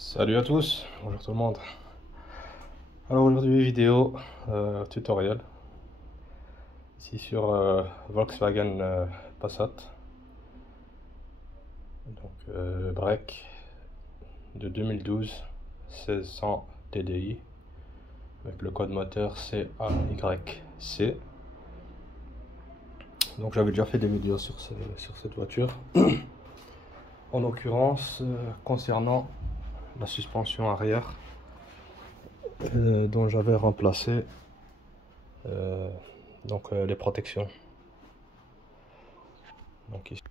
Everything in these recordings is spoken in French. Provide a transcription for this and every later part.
Salut à tous, bonjour tout le monde. Alors aujourd'hui vidéo tutoriel ici sur Volkswagen Passat, donc break de 2012 1600 TDI avec le code moteur CAYC. Donc j'avais déjà fait des vidéos sur cette voiture en l'occurrence concernant la suspension arrière dont j'avais remplacé les protections. Donc ici,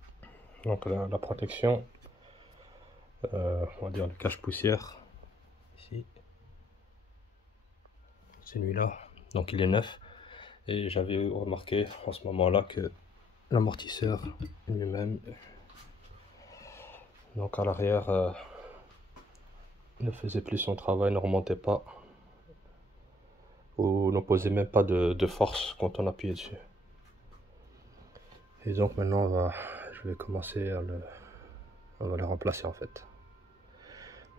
la protection, on va dire le cache-poussière ici, celui-là, donc il est neuf, et j'avais remarqué en ce moment-là que l'amortisseur lui-même, donc à l'arrière, ne faisait plus son travail, ne remontait pas ou n'opposait même pas de force quand on appuyait dessus. Et donc maintenant je vais commencer on va les remplacer en fait.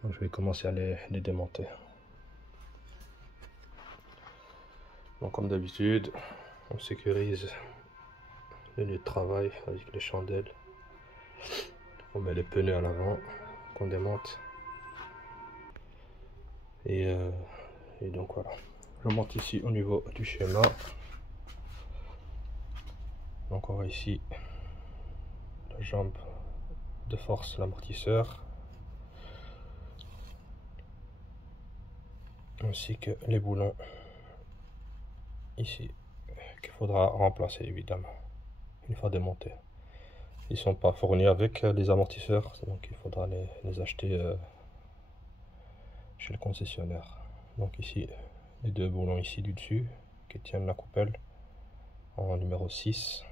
Donc je vais commencer à les démonter. Donc comme d'habitude, on sécurise le lieu de travail avec les chandelles. On met les pneus à l'avant qu'on démonte. Et donc voilà. Je monte ici au niveau du schéma. Donc on voit ici la jambe de force, l'amortisseur, ainsi que les boulons ici qu'il faudra remplacer évidemment une fois démontés. Ils ne sont pas fournis avec les amortisseurs, donc il faudra les acheter chez le concessionnaire. Donc ici les deux boulons ici du dessus qui tiennent la coupelle en numéro 6.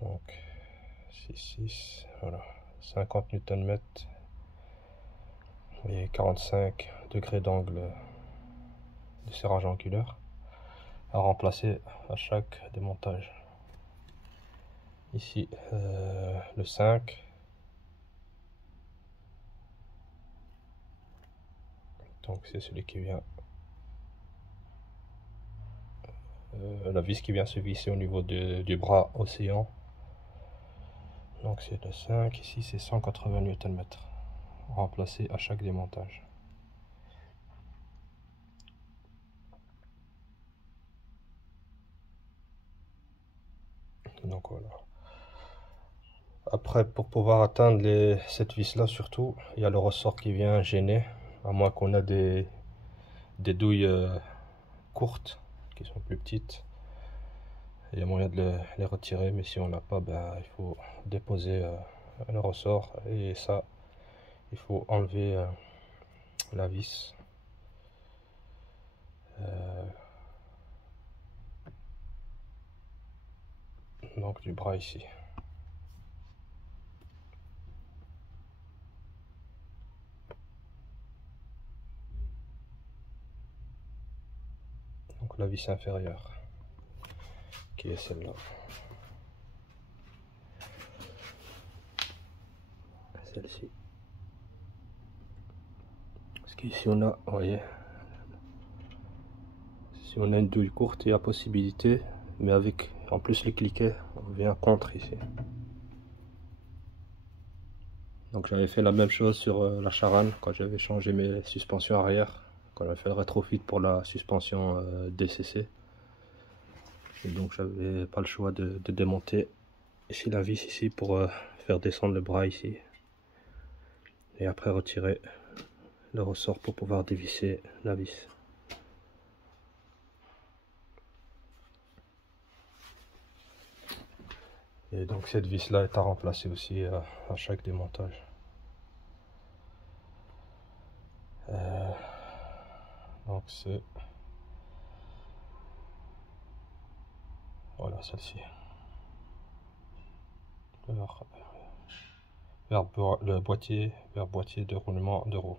Donc 6, voilà, 50 Nm et 45 degrés d'angle de serrage angulaire à remplacer à chaque démontage. Ici le 5, donc c'est celui qui vient, la vis qui vient se visser au niveau du bras océan. Donc c'est le 5, ici c'est 180 Nm, remplacé à chaque démontage. Donc voilà. Après, pour pouvoir atteindre cette vis là, surtout il y a le ressort qui vient gêner, à moins qu'on a des douilles courtes qui sont plus petites. Il y a moyen de les retirer, mais si on n'a pas, il faut déposer le ressort, et ça il faut enlever la vis donc du bras ici. Donc la vis inférieure qui est celle-là. Celle-ci. Parce qu'ici on a, vous voyez, si on a une douille courte, il y a possibilité, mais avec en plus les cliquets, on vient contre ici. Donc j'avais fait la même chose sur la Charan quand j'avais changé mes suspensions arrière, quand j'avais fait le rétrofit pour la suspension DCC. Et donc j'avais pas le choix de démonter ici la vis ici pour faire descendre le bras ici. Et après retirer le ressort pour pouvoir dévisser la vis. Et donc cette vis là est à remplacer aussi à chaque démontage. Donc c'est, voilà, celle-ci. Le boîtier vers boîtier de roulement de roue.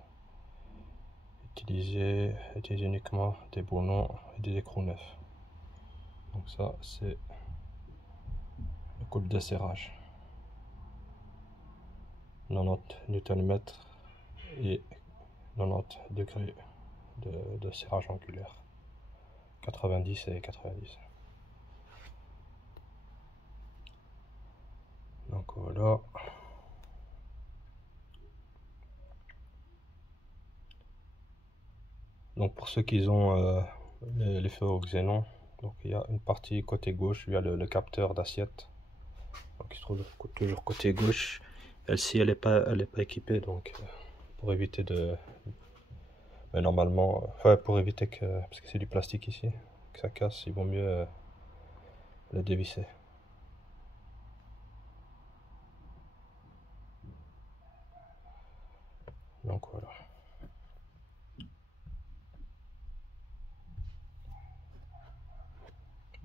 Utiliser uniquement des boulons et des écrous neufs. Donc ça c'est le couple de serrage. 90 Nm et 90 degrés de serrage angulaire, 90 et 90. Donc voilà. Donc pour ceux qui ont les feux au xénon, donc il y a une partie côté gauche via le capteur d'assiette, donc il se trouve toujours côté gauche. Celle-ci elle est pas équipée, donc pour éviter de, mais normalement, pour éviter que, parce que c'est du plastique ici, que ça casse, il vaut mieux le dévisser. Donc voilà.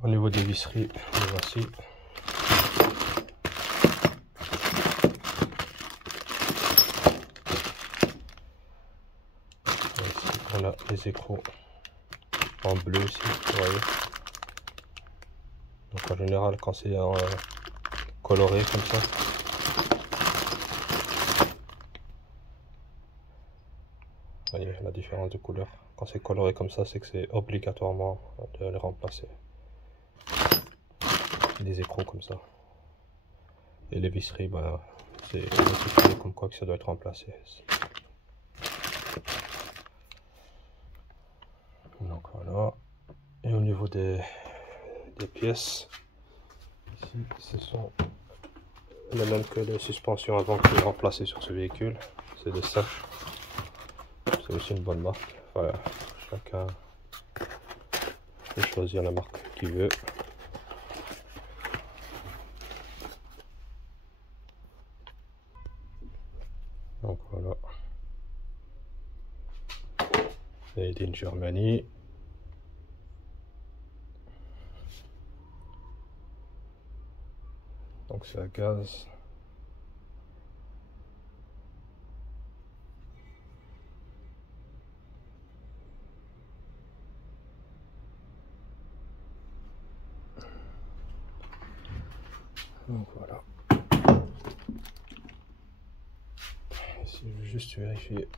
Au niveau des visseries, les voici. Ici, on a les écrous en bleu aussi, vous voyez. Donc en général, quand c'est coloré comme ça, vous voyez la différence de couleur. Quand c'est coloré comme ça, c'est que c'est obligatoirement de les remplacer. Des écrous comme ça. Et les visseries, ben, c'est notifié comme quoi que ça doit être remplacé. Donc voilà. Et au niveau des pièces, ici, ce sont les mêmes que les suspensions avant que j'ai remplacées sur ce véhicule. C'est des Sash. C'est aussi une bonne marque. Voilà. Chacun peut choisir la marque qu'il veut. Donc voilà. Made in Germany. Donc c'est à gaz. Donc voilà. Ici je vais juste vérifier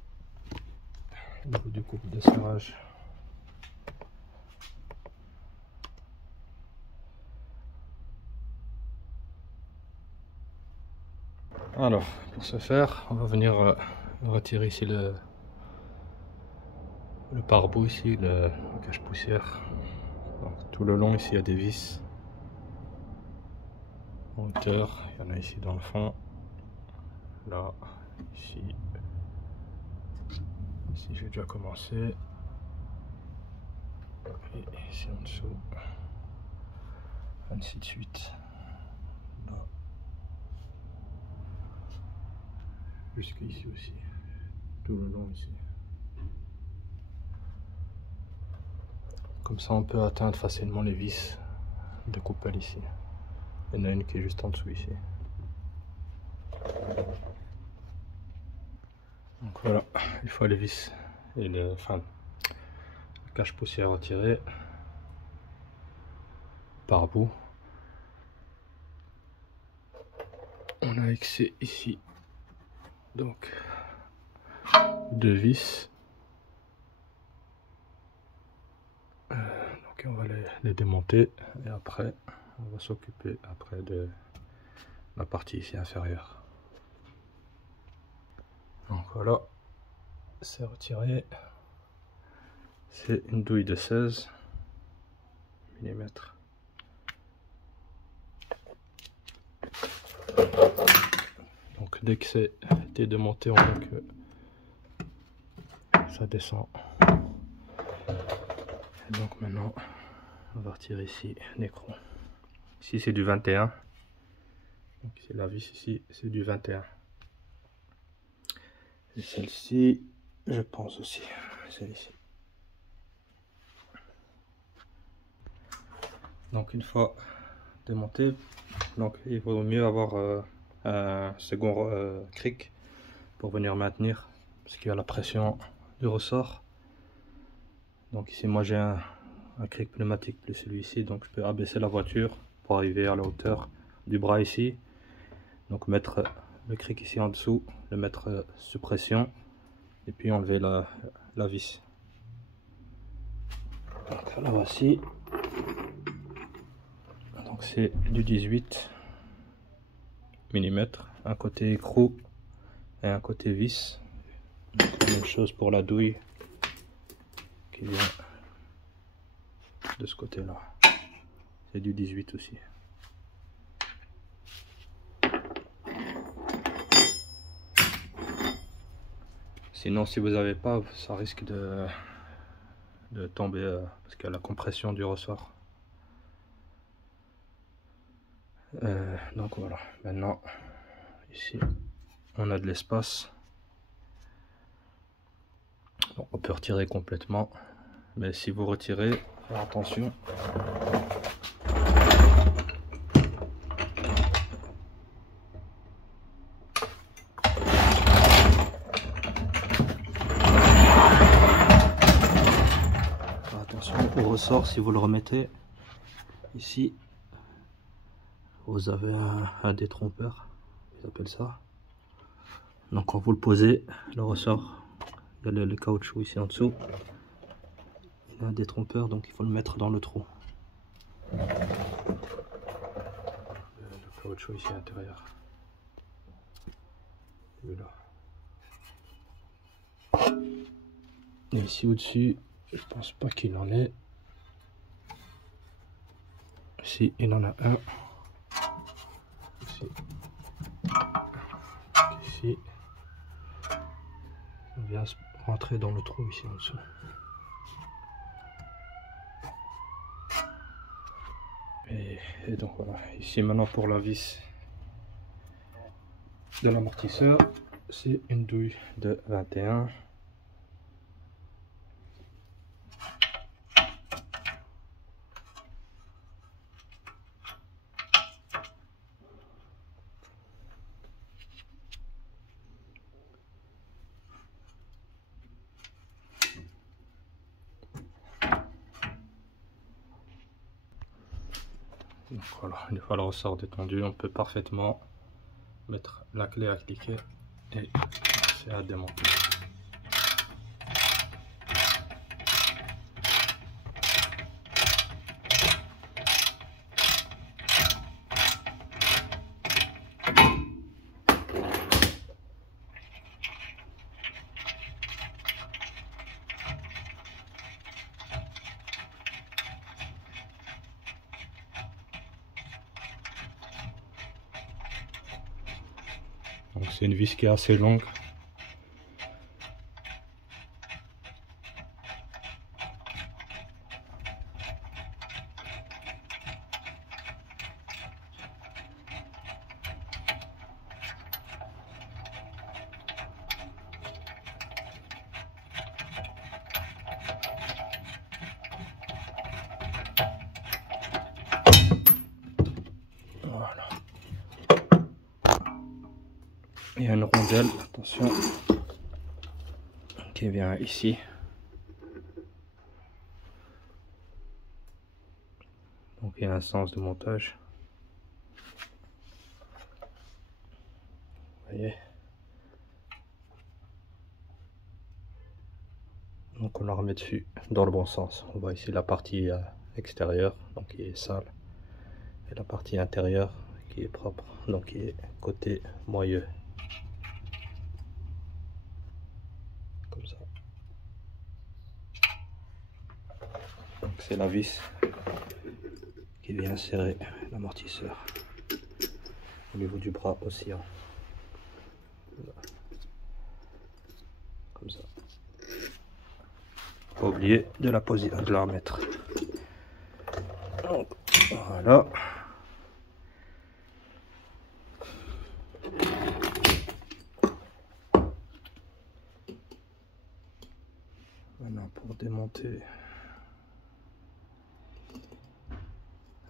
au niveau du couple de serrage. Alors, pour ce faire, on va venir retirer ici le pare-boue ici, le cache-poussière. Donc tout le long ici il y a des vis en hauteur, il y en a ici dans le fond, là, ici j'ai déjà commencé, et ici en dessous, ainsi de suite, là, jusqu'ici aussi, tout le long ici. Comme ça on peut atteindre facilement les vis de coupelle ici. Il y en a une qui est juste en dessous ici. Donc voilà, il faut les vis et le cache-poussière retiré par bout. On a accès ici, donc 2 vis. Donc on va les démonter et après on va s'occuper après de la partie ici inférieure. Donc voilà, c'est retiré. C'est une douille de 16 mm. Donc dès que c'est été démonté, on voit que ça descend. Et donc maintenant, on va retirer ici l'écrou. Ici c'est du 21. Donc c'est la vis ici, c'est du 21. Et celle-ci, je pense aussi, celle-ci. Donc une fois démonté, donc il vaut mieux avoir un second cric pour venir maintenir, parce qu'il y a la pression du ressort. Donc ici moi j'ai un cric pneumatique plus celui-ci, donc je peux abaisser la voiture pour arriver à la hauteur du bras ici. Donc mettre le cric ici en dessous, le mettre sous pression et puis enlever la vis. Donc la voici. Donc c'est du 18 mm, un côté écrou et un côté vis. Même chose pour la douille qui vient de ce côté là, c'est du 18 aussi. Sinon si vous n'avez pas, ça risque de tomber parce qu'il y a la compression du ressort. Donc voilà, maintenant ici on a de l'espace, on peut retirer complètement, mais si vous retirez, faire attention. Faire attention au ressort. Si vous le remettez ici, vous avez un détrompeur, ils appellent ça. Donc quand vous le posez, le ressort, il y a le caoutchouc ici en dessous, il y a un détrompeur, donc il faut le mettre dans le trou. Le caoutchouc ici à l'intérieur. Et ici au-dessus, je pense pas qu'il en ait. Si, il en a un. Ici. Ici. On vient rentrer dans le trou ici en dessous. Et donc voilà, ici maintenant pour la vis de l'amortisseur, c'est une douille de 21. Donc voilà, une fois le ressort détendu, on peut parfaitement mettre la clé à cliquer et c'est à démonter. Donc c'est une vis qui est assez longue. Voilà. Il y a une rondelle, attention, qui vient ici. Donc il y a un sens de montage. Vous voyez. Donc on la remet dessus dans le bon sens. On voit ici la partie extérieure, donc qui est sale, et la partie intérieure qui est propre, donc qui est côté moyeu. Comme ça. C'est la vis qui vient serrer l'amortisseur au niveau du bras oscillant. Comme ça. Pas oublier de la poser, de la remettre. Donc, voilà. Maintenant pour démonter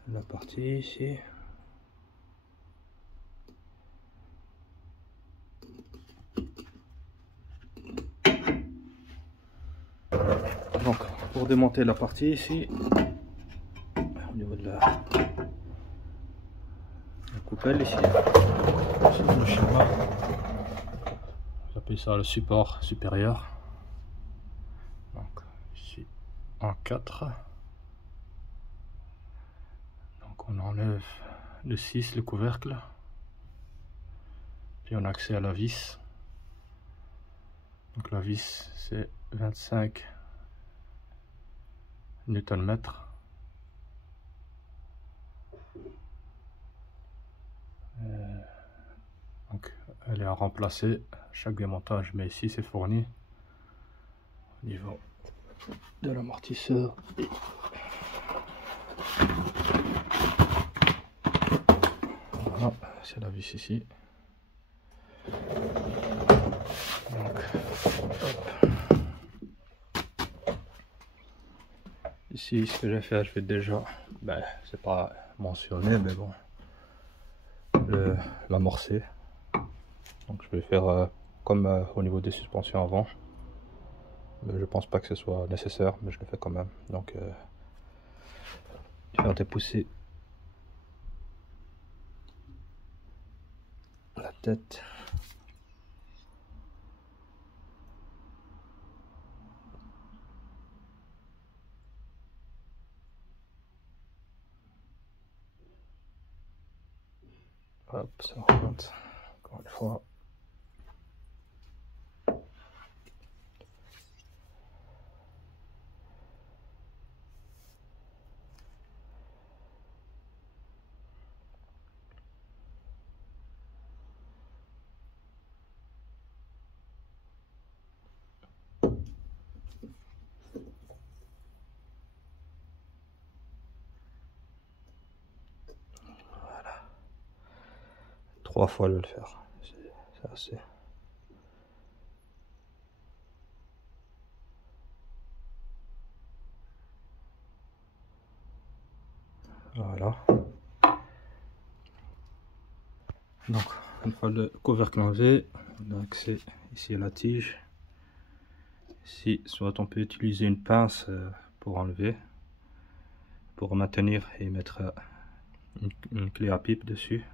la partie ici. Donc pour démonter la partie ici, au niveau de la coupe rappelle ici, c'est le schéma. J'appuie sur le support supérieur. Donc ici en 4. Donc on enlève le 6, le couvercle. Puis on a accès à la vis. Donc la vis c'est 25 Nm. Donc elle est à remplacer. Chaque démontage, mais ici c'est fourni au niveau de l'amortisseur. Voilà, c'est la vis ici. Donc, hop. Ici, ce que je vais faire, je vais déjà, c'est pas mentionné, mais bon, l'amorcer. Donc je vais faire comme au niveau des suspensions avant. Mais je pense pas que ce soit nécessaire, mais je le fais quand même. Donc faire dépousser la tête. Hop, ça remonte encore une fois. Voilà. 3 fois le faire, c'est assez. Voilà. Donc, une fois le couvercle enlevé, on a accès ici à la tige. Ici, soit on peut utiliser une pince pour enlever, pour maintenir et mettre une clé à pipe dessus.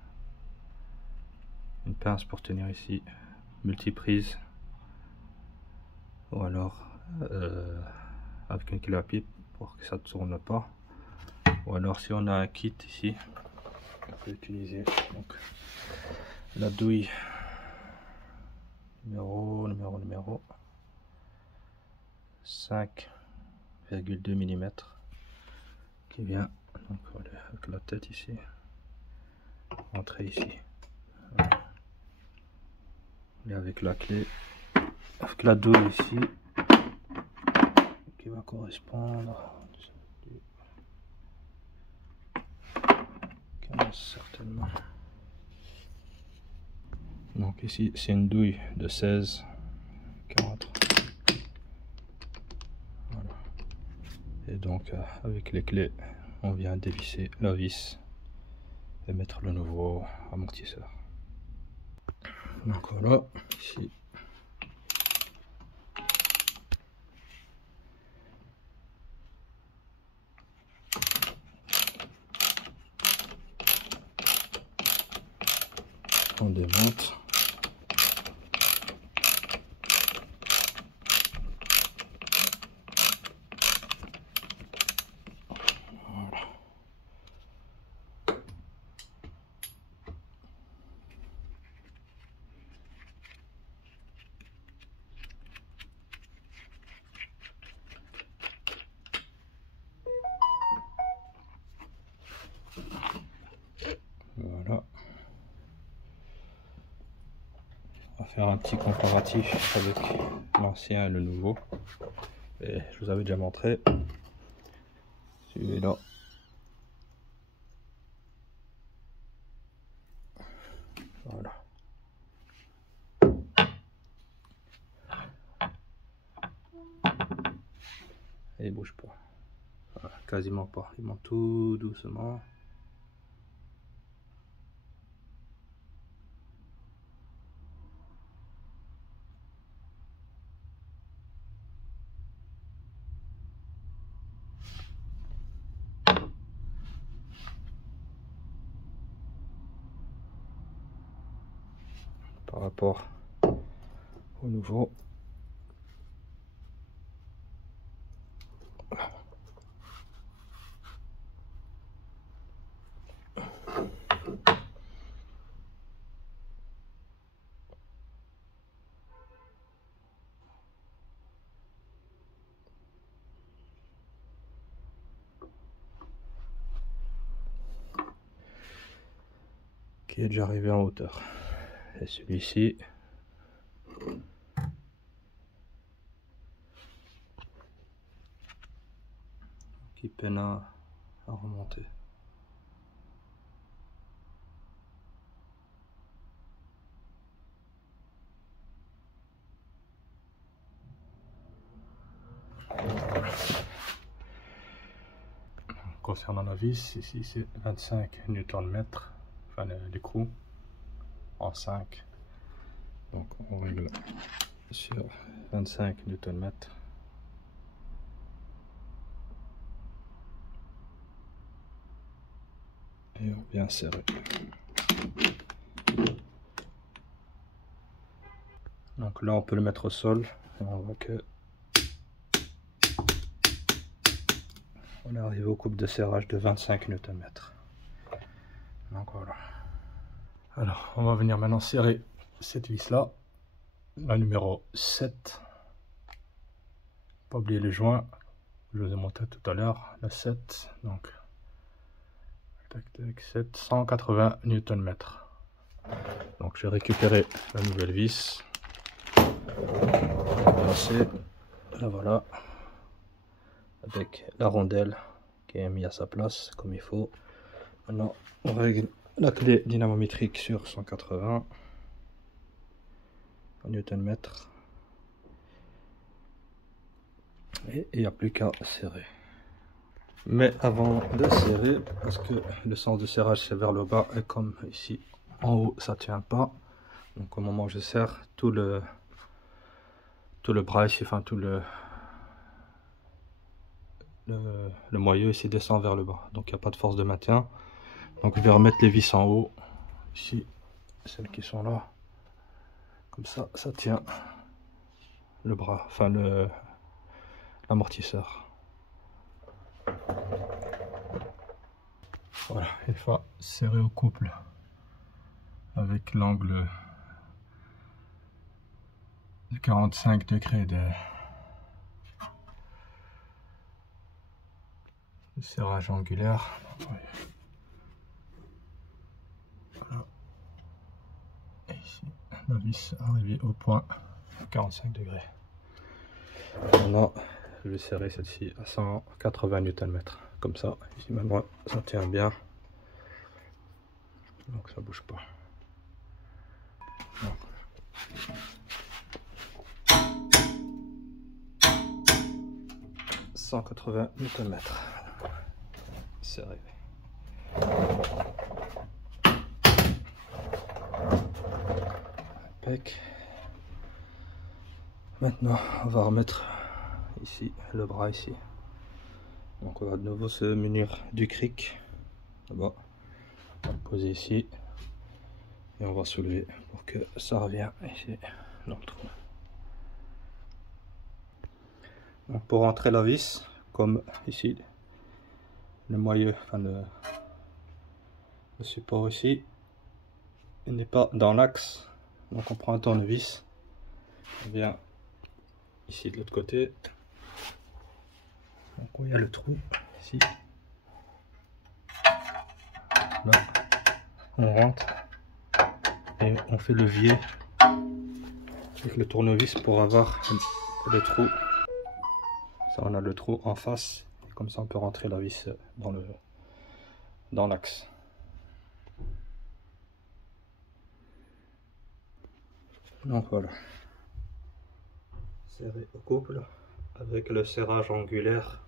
Une pince pour tenir ici, multiprise. Ou alors avec une clé à pipe pour que ça ne tourne pas. Ou alors si on a un kit ici, on peut utiliser donc la douille numéro 5,2 mm qui vient donc avec la tête ici, entrer ici. Voilà. Et avec la clé, avec la douille ici qui va correspondre. Certainement. Donc ici c'est une douille de 16 40. Voilà. Et donc avec les clés on vient dévisser la vis et mettre le nouveau amortisseur. Donc voilà, ici on démonte. Voilà. Voilà. On va faire un petit comparatif avec l'ancien et le nouveau. Et je vous avais déjà montré. Celui-là. Voilà. Et il bouge pas. Voilà, quasiment pas. Il monte tout doucement. par rapport au nouveau. Qui est déjà arrivé en hauteur. Et celui-ci, qui peine à remonter. Concernant la vis, ici c'est 25 Nm, enfin l'écrou en 5. Donc on règle sur 25 Nm. Et on vient serrer. Donc là on peut le mettre au sol et on voit que on est arrivé au couple de serrage de 25 Nm. Donc voilà. Alors on va venir maintenant serrer cette vis là, la numéro 7. Pas oublier les joints, je vous ai montré tout à l'heure, la 7, donc tac tac 7, 180 Nm. Donc j'ai récupéré la nouvelle vis. La voilà, avec la rondelle qui est mise à sa place comme il faut. Maintenant on règle la clé dynamométrique sur 180 Nm et il n'y a plus qu'à serrer. Mais avant de serrer, parce que le sens de serrage c'est vers le bas et comme ici en haut ça tient pas, donc au moment où je serre, tout le bras ici, enfin tout le moyeu ici descend vers le bas, donc il n'y a pas de force de maintien. Donc je vais remettre les vis en haut ici, celles qui sont là, comme ça tient le bras, enfin l'amortisseur. Voilà, une fois serré au couple avec l'angle de 45 degrés de serrage angulaire. Voilà. Et ici, la vis arrivée au point 45 degrés. Maintenant, je vais serrer celle-ci à 180 Nm. Comme ça, ici maintenant, ça tient bien. Donc ça bouge pas. Donc. 180 Nm. C'est arrivé. Impec. Maintenant, on va remettre ici le bras ici. Donc on va de nouveau se munir du cric. Là-bas. On va le poser ici. Et on va soulever pour que ça revienne ici dans le trou. Donc pour rentrer la vis, comme ici, le moyeu, enfin le support ici, il n'est pas dans l'axe. Donc on prend un tournevis, on vient ici de l'autre côté. Donc il y a le trou ici. Là, on rentre et on fait levier avec le tournevis pour avoir le trou. Ça, on a le trou en face et comme ça on peut rentrer la vis dans l'axe. Donc voilà, serré au couple avec le serrage angulaire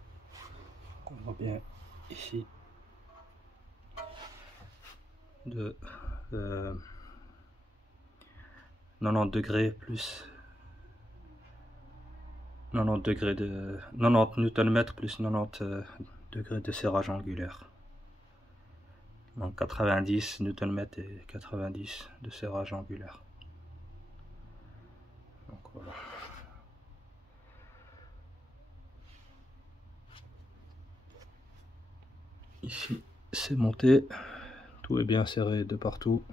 qu'on voit bien ici de 90 degrés plus 90 degrés de 90 Nm plus 90 degrés de serrage angulaire. Donc 90 Nm et 90 de serrage angulaire. Donc voilà. Ici c'est monté, tout est bien serré de partout,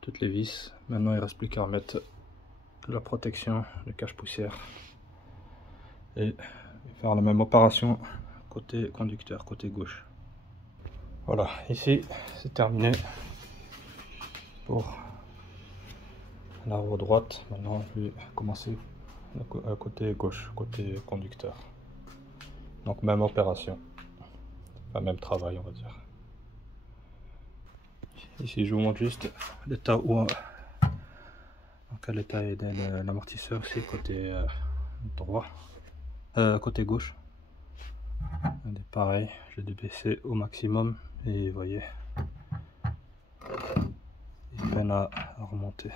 toutes les vis. Maintenant il ne reste plus qu'à remettre la protection, le cache-poussière et faire la même opération côté conducteur, côté gauche. Voilà, ici c'est terminé pour la roue droite. Maintenant je vais commencer côté gauche, côté conducteur. Donc même opération, enfin même travail on va dire. Ici je vous montre juste l'état où, dans quel état est l'amortisseur aussi côté droit, côté gauche. Pareil, je l'ai baissé au maximum et vous voyez, il peine à remonter.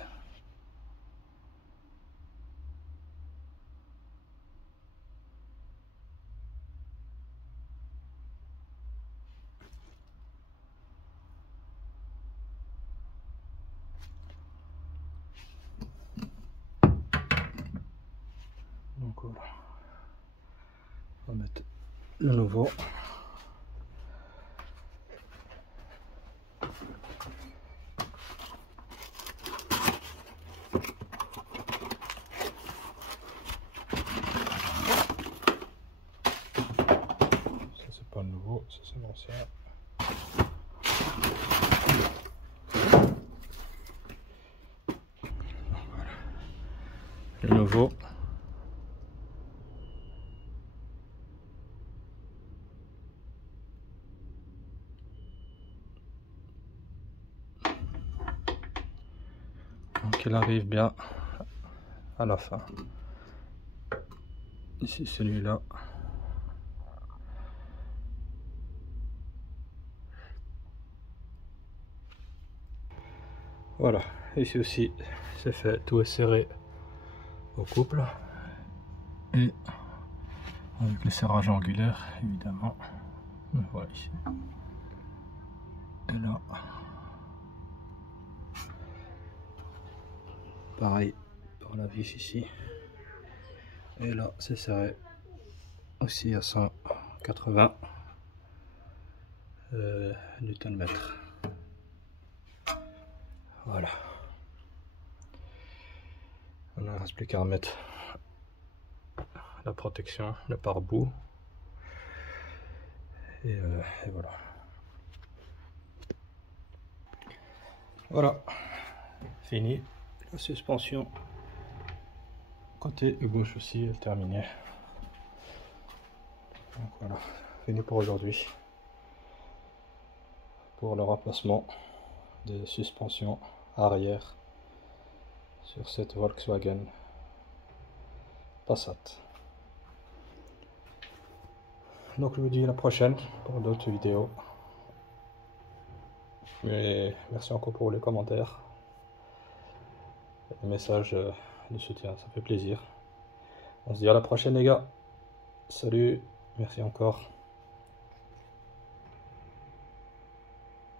Donc voilà, on va mettre le nouveau. Ça c'est pas le nouveau, ça c'est l'ancien. Voilà. Le nouveau. Donc il arrive bien à la fin. Ici celui-là. Voilà, ici aussi c'est fait, tout est serré au couple et avec le serrage angulaire évidemment. Voilà ici. Et là, pareil par la vis ici. Et là c'est serré aussi à 180 Nm. Voilà. On ne reste plus qu'à remettre la protection, le pare-boue. Et voilà. Voilà. Fini. La suspension côté gauche aussi est terminée. Donc voilà. Fini pour aujourd'hui. Pour le remplacement des suspensions arrière sur cette Volkswagen Passat. Donc je vous dis à la prochaine pour d'autres vidéos. Et merci encore pour les commentaires, les messages de soutien, ça fait plaisir. On se dit à la prochaine les gars. Salut, merci encore.